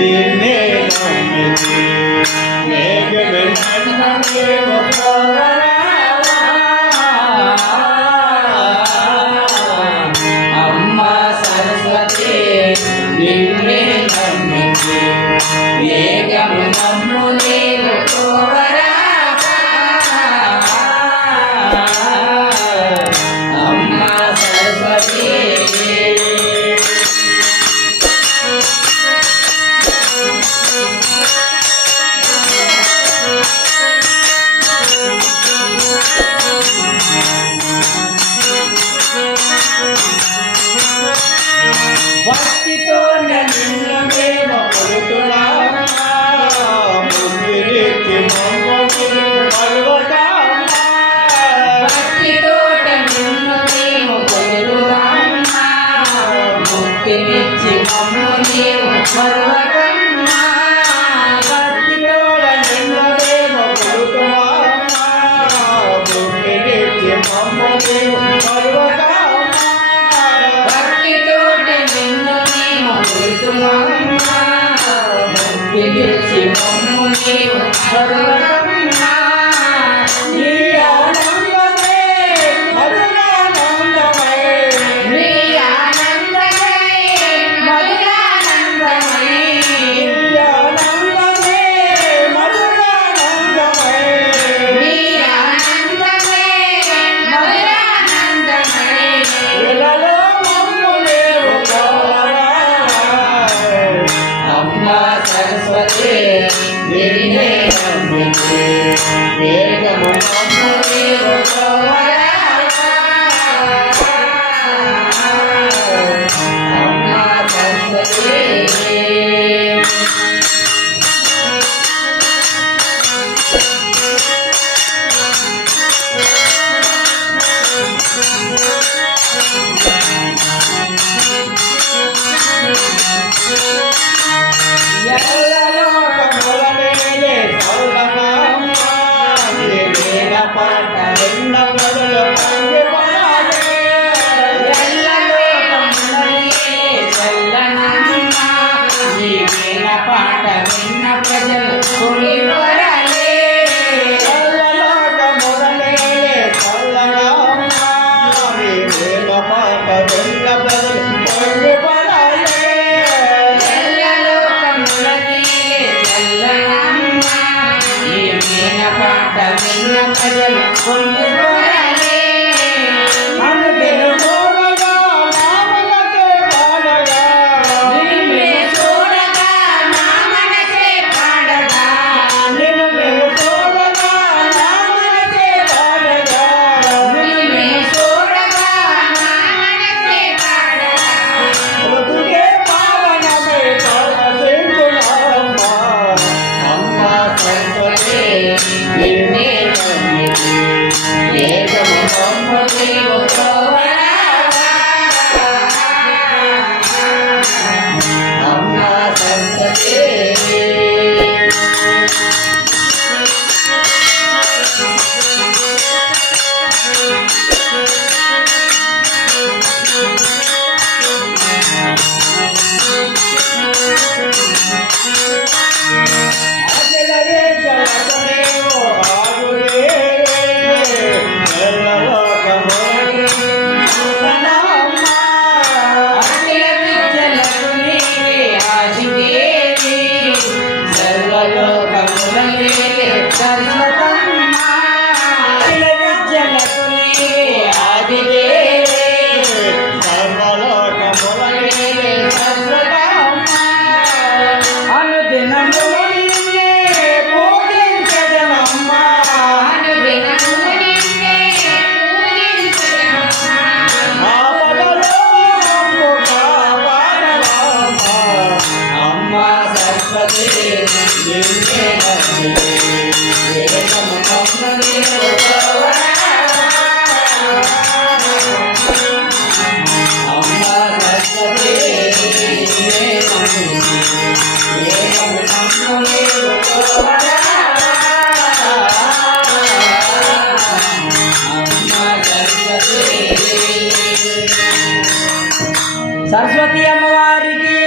నిన్నే నమ్మితి మేఘమే నన్ను అమ్మ సరస్వతి నిన్నే నమ్మితి మేఘము నమ్ము నేను కోవరా అమ్మ సరస్వతి భక్తితో నిన్ను మేము కొలుతున్నామా ముక్తినిచ్చి మమ్మల్ని కొలువతామా భక్తితో నిన్ను మేము కొలుతున్నామా ముక్తినిచ్చి మమ్మల్ని కొలువతామా భక్తితో నిన్ను మేము కొలుతున్నామా ముక్తినిచ్చి మమ్మల్ని కొలువతామా భక్తినిచ్చి మమ్ము నీవు కొలువతామా నీ ఆనందమే మధురానందమై నీ ఆనందమే మధురానందమై నీ ఆనందమే మధురానందమై నీ ఆనందమే మధురానందమై ఇలలో మమ్ము నీవు కొలువరా అమ్మ సరస్వతి నిన్నే నమ్మితి మేఘము నమ్ము నీవు కోవరా అమ్మ సరస్వతి పాట విన్న ప్రజలు కొలివరాలే మొదలే చల్లగా పాట విన్న ప్రజలు కొలివరాలే పాట విన్న ప్రజలు కొలివరాలే సరస్వతి అమ్మవారికి